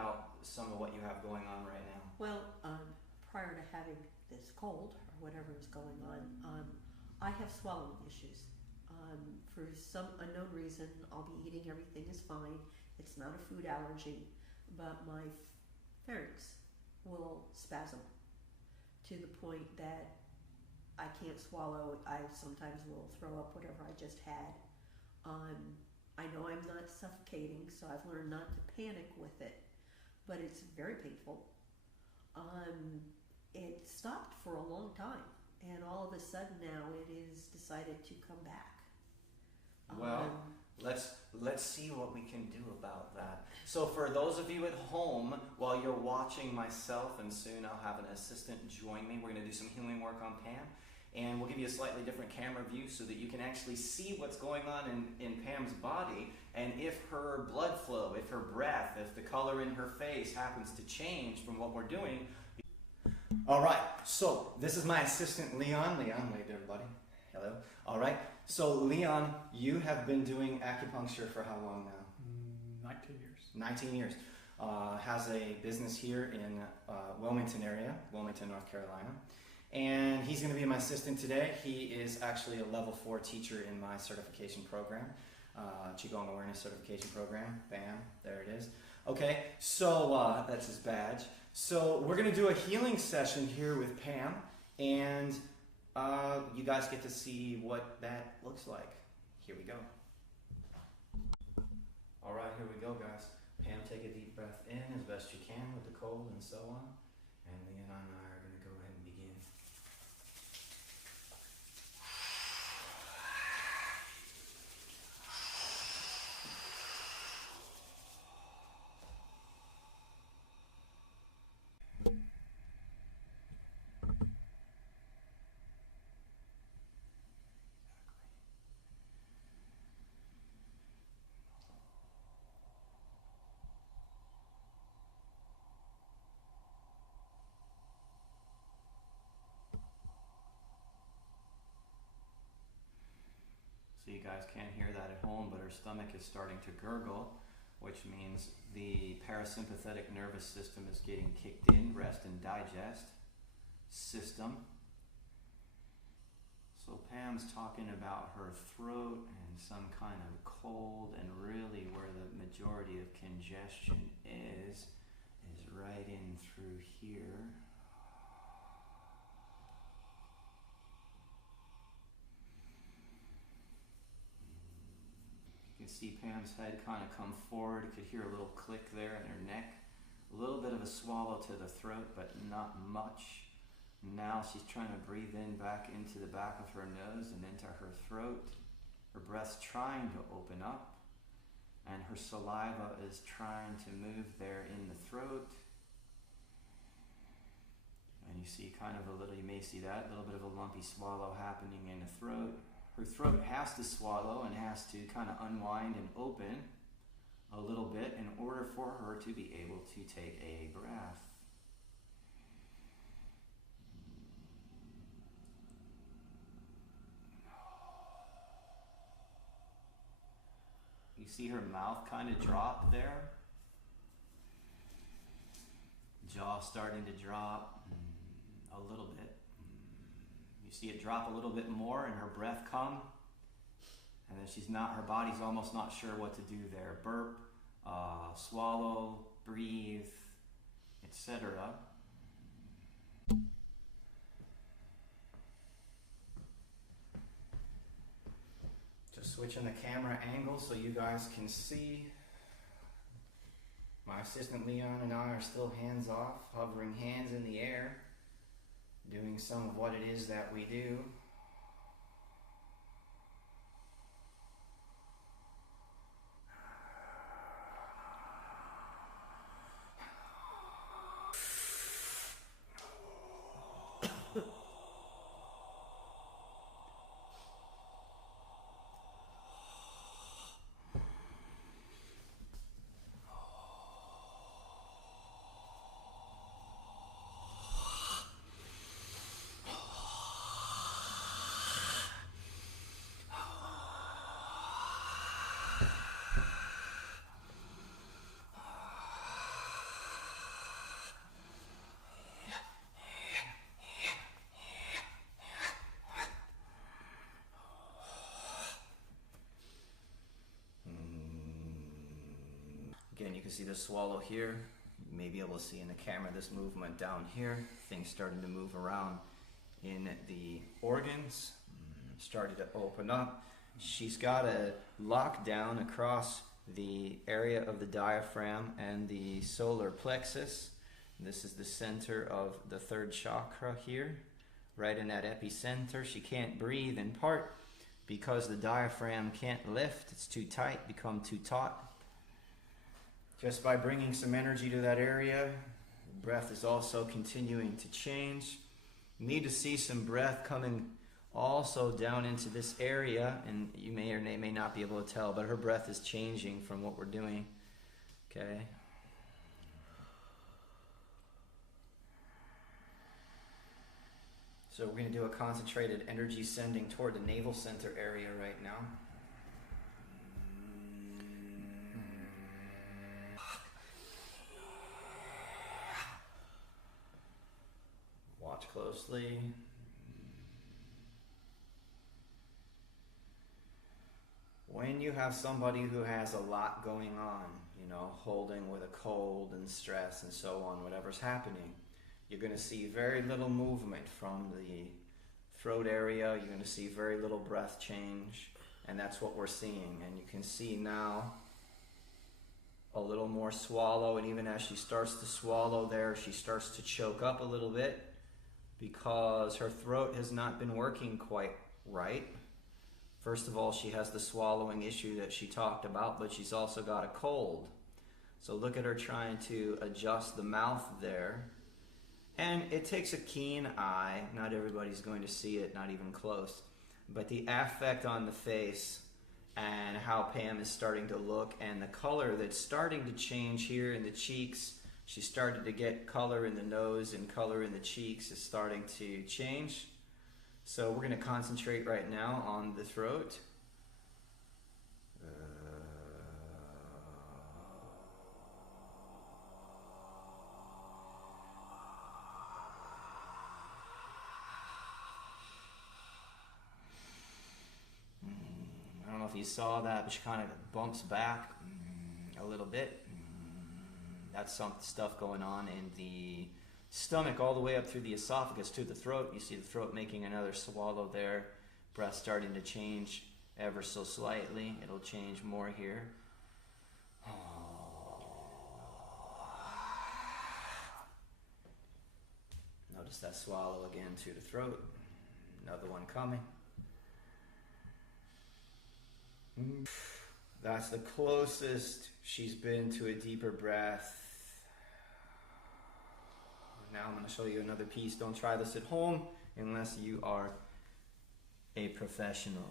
about some of what you have going on right now. Well, prior to having this cold or whatever is going on, I have swallowing issues. For some unknown reason, I'll be eating, everything is fine. It's not a food allergy, but my pharynx will spasm to the point that I can't swallow. I sometimes will throw up whatever I just had. I know I'm not suffocating, so I've learned not to panic with it, but it's very painful. It stopped for a long time, and all of a sudden now it is decided to come back. Well, let's see what we can do about that. So for those of you at home, while you're watching myself, and soon I'll have an assistant join me, we're going to do some healing work on Pam, and we'll give you a slightly different camera view so that you can actually see what's going on in Pam's body, and if her blood flow, if her breath, if the color in her face happens to change from what we're doing. All right, so this is my assistant Leon. Leon, wave to everybody. Hello. All right. So Leon, you have been doing acupuncture for how long now? 19 years. 19 years. Has a business here in Wilmington area, Wilmington, North Carolina. And he's going to be my assistant today. He is actually a level 4 teacher in my certification program, Qigong Awareness Certification Program. Bam, there it is. Okay, so that's his badge. So we're going to do a healing session here with Pam, and you guys get to see what that looks like. Here we go. All right, here we go, guys. Pam, take a deep breath in as best you can with the cold and so on. And Leon and I are going to go ahead and begin. So you guys can't hear that at home, but her stomach is starting to gurgle, which means the parasympathetic nervous system is getting kicked in, rest and digest system. So Pam's talking about her throat and some kind of cold, and really where the majority of congestion is right in through here. You can see Pam's head kind of come forward. You could hear a little click there in her neck. A little bit of a swallow to the throat, but not much. Now she's trying to breathe in back into the back of her nose and into her throat. Her breath's trying to open up, and her saliva is trying to move there in the throat. And you see kind of a little, you may see that, a little bit of a lumpy swallow happening in the throat. Her throat has to swallow and has to kind of unwind and open a little bit in order for her to be able to take a breath. You see her mouth kind of drop there. Jaw starting to drop a little bit. You see it drop a little bit more and her breath come. And then she's not, her body's almost not sure what to do there. Burp, swallow, breathe, etc. Just switching the camera angle so you guys can see. My assistant Leon and I are still hands off, hovering hands in the air, doing some of what it is that we do. you can see the swallow here. You may be able to see in the camera this movement down here. Things starting to move around in the organs. Started to open up. She's got a lockdown across the area of the diaphragm and the solar plexus. This is the center of the third chakra here, right in that epicenter. She can't breathe in part because the diaphragm can't lift. It's too tight, become too taut. Just by bringing some energy to that area, the breath is also continuing to change. You need to see some breath coming also down into this area, and you may or may not be able to tell, but her breath is changing from what we're doing. Okay. So we're going to do a concentrated energy sending toward the navel center area right now. Watch closely. When you have somebody who has a lot going on, holding with a cold and stress and so on, whatever's happening, you're going to see very little movement from the throat area. You're going to see very little breath change, and that's what we're seeing. And you can see now a little more swallow, and even as she starts to swallow there, she starts to choke up a little bit because her throat has not been working quite right. First of all, she has the swallowing issue that she talked about, but she's also got a cold. So look at her trying to adjust the mouth there. And it takes a keen eye. Not everybody's going to see it, not even close. But the affect on the face and how Pam is starting to look, and the color that's starting to change here in the cheeks. She started to get color in the nose, and color in the cheeks is starting to change. So we're going to concentrate right now on the throat. I don't know if you saw that, but she kind of bumps back a little bit. That's some stuff going on in the stomach all the way up through the esophagus to the throat. You see the throat making another swallow there. Breath starting to change ever so slightly. It'll change more here. Notice that swallow again to the throat. Another one coming. That's the closest she's been to a deeper breath. Now I'm going to show you another piece. Don't try this at home unless you are a professional.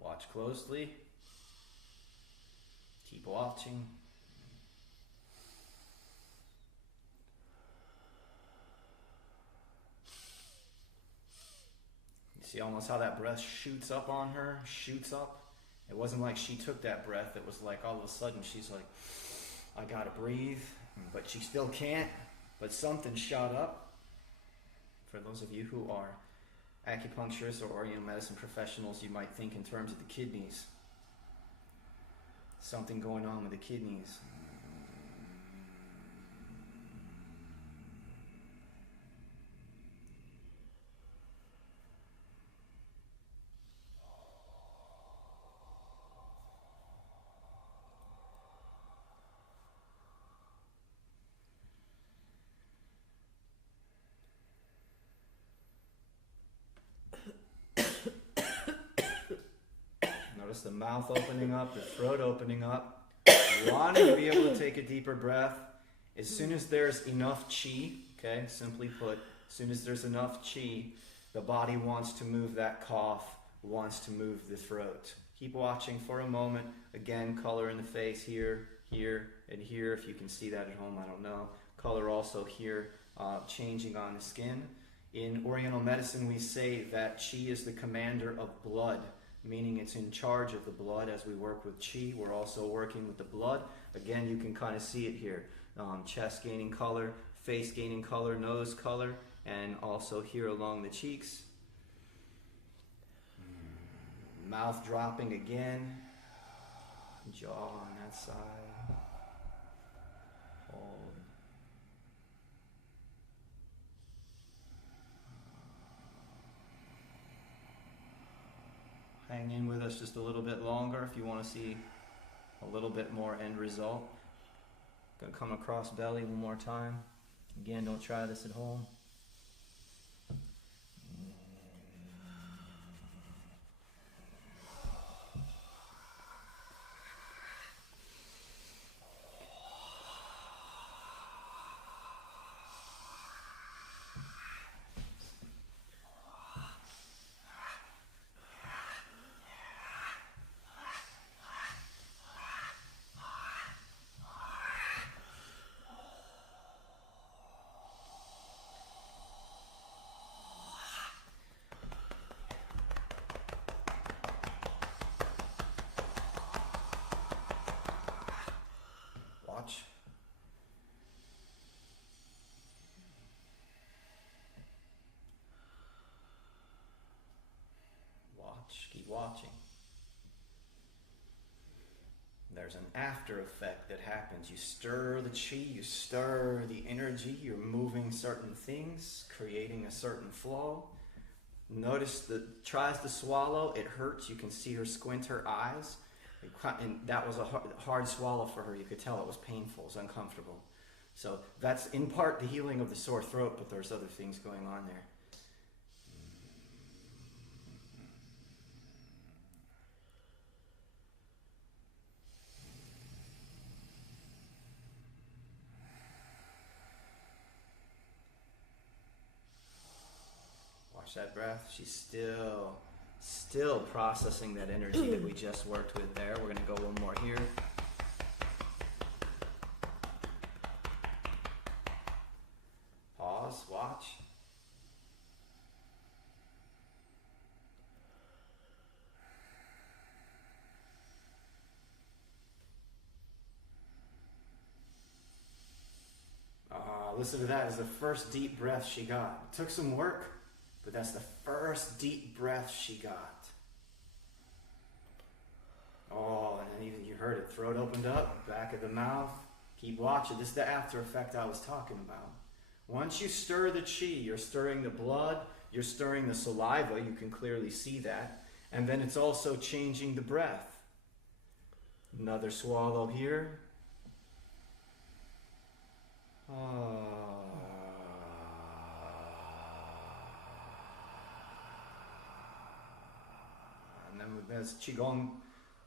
Watch closely. Keep watching. You see almost how that breath shoots up on her, shoots up. It wasn't like she took that breath. It was like all of a sudden she's like, I gotta breathe, but she still can't. But something shot up. For those of you who are acupuncturists or Oriental medicine professionals, you might think in terms of the kidneys. Something going on with the kidneys. Notice the mouth opening up, the throat opening up. Wanting to be able to take a deeper breath. As soon as there's enough chi, okay, simply put, as soon as there's enough chi, the body wants to move that cough, wants to move the throat. Keep watching for a moment. Again, color in the face here, here, and here. If you can see that at home, I don't know. Color also here, changing on the skin. In Oriental medicine, we say that Qi is the commander of blood, meaning it's in charge of the blood. As we work with Qi, we're also working with the blood. Again, you can kind of see it here. Chest gaining color, face gaining color, nose color, and also here along the cheeks. Mouth dropping again. Jaw on that side. Hold. Hang in with us just a little bit longer if you want to see a little bit more end result. Gonna come across belly one more time. Again, don't try this at home. Watch. Watch. Keep watching. There's an after effect that happens. You stir the Qi, you stir the energy, you're moving certain things, creating a certain flow. Notice that tries to swallow, it hurts. You can see her squint her eyes. And that was a hard swallow for her. You could tell it was painful, it was uncomfortable. So that's in part the healing of the sore throat, but there's other things going on there. Watch that breath. She's still processing that energy that we just worked with there. We're going to go one more here. Pause, watch. Listen to that. It's the first deep breath she got. It took some work, but that's the first deep breath she got. Oh, and then even you heard it. Throat opened up, back of the mouth. Keep watching. This is the after effect I was talking about. Once you stir the Qi, you're stirring the blood, you're stirring the saliva. You can clearly see that. And then it's also changing the breath. Another swallow here. And then as Qigong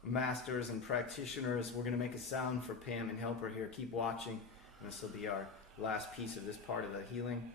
masters and practitioners, we're going to make a sound for Pam and help her here. Keep watching, and this will be our last piece of this part of the healing.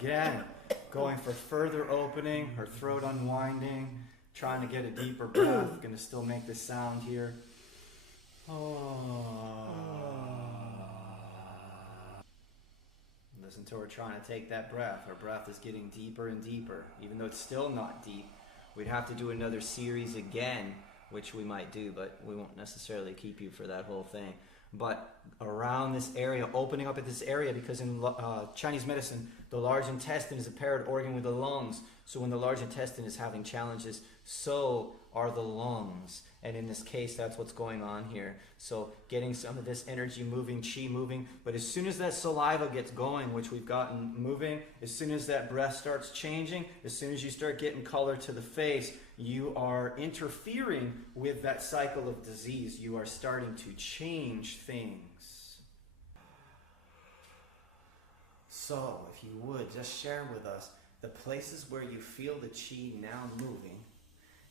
Again, going for further opening, her throat unwinding, trying to get a deeper breath. Going to still make this sound here. Listen to her trying to take that breath. Her breath is getting deeper and deeper. Even though it's still not deep, we'd have to do another series again, which we might do, but we won't necessarily keep you for that whole thing. But around this area, opening up at this area, because in Chinese medicine, the large intestine is a paired organ with the lungs. So when the large intestine is having challenges, so are the lungs. And in this case, that's what's going on here. So getting some of this energy moving, Qi moving. But as soon as that saliva gets going, which we've gotten moving, as soon as that breath starts changing, as soon as you start getting color to the face, you are interfering with that cycle of disease. You are starting to change things. So, if you would, just share with us the places where you feel the Qi now moving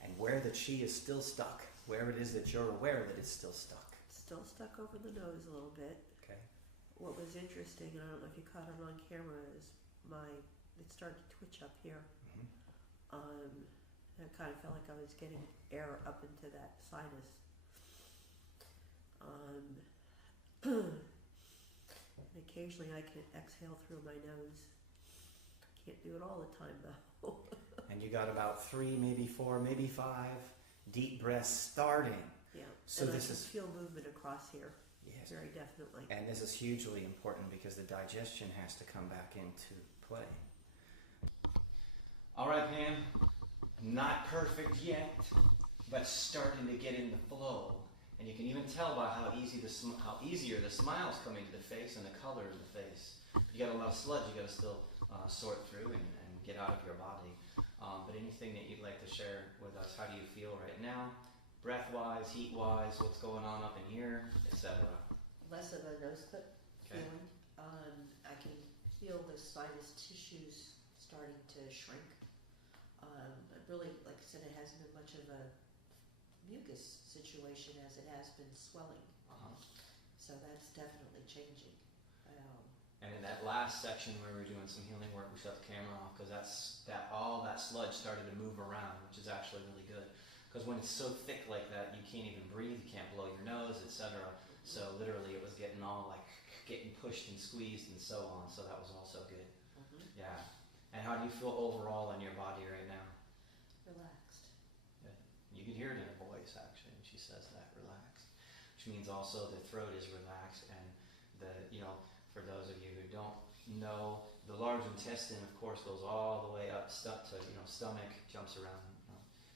and where the Qi is still stuck, where it is that you're aware that it's still stuck. Still stuck over the nose a little bit. Okay. What was interesting, and I don't know if you caught it on camera, is it started to twitch up here. Mm-hmm. And it kind of felt like I was getting air up into that sinus. And occasionally I can exhale through my nose. Can't do it all the time though. And you got about 3, maybe 4, maybe 5 deep breaths starting. Yeah. So and this I can is feel movement across here. yes, Very definitely. and this is hugely important because the digestion has to come back into play. All right, Pam. Not perfect yet, but starting to get in the flow. And you can even tell by how easier the smiles come into the face and the color of the face. You got a lot of sludge you got to still sort through and get out of your body. But anything that you'd like to share with us, how do you feel right now? Breath-wise, heat-wise, what's going on up in here, etc. Less of a nose clip Okay. feeling. I can feel the sinus tissues starting to shrink. But really, like I said, it hasn't been much of a mucus situation as it has been swelling. So that's definitely changing. And in that last section where we were doing some healing work, we shut the camera off because all that sludge started to move around, which is actually really good. Because when it's so thick like that, you can't even breathe, you can't blow your nose, etc. So literally it was getting pushed and squeezed and so on. So that was also good. Yeah. And how do you feel overall in your body right now? Relaxed. Yeah. You can hear it in her voice, actually, when she says that, relaxed. Which means also the throat is relaxed, and for those of you who don't know, the large intestine, of course, goes all the way up to stomach, jumps around,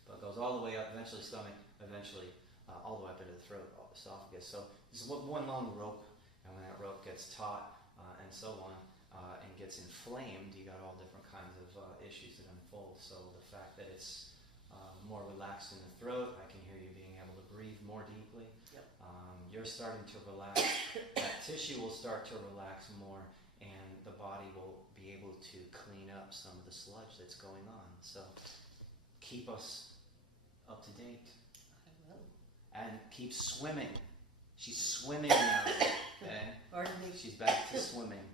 but goes all the way up, eventually stomach, eventually all the way up into the throat, esophagus. So this is one long rope, and when that rope gets taut and so on, and gets inflamed, you got all different kinds of issues that unfold. So the fact that it's more relaxed in the throat, I can hear you being able to breathe more deeply. Yep. You're starting to relax. That tissue will start to relax more, and the body will be able to clean up some of the sludge that's going on. So keep us up to date. I will. And keep swimming. She's swimming now. Okay? Pardon me. She's back to swimming.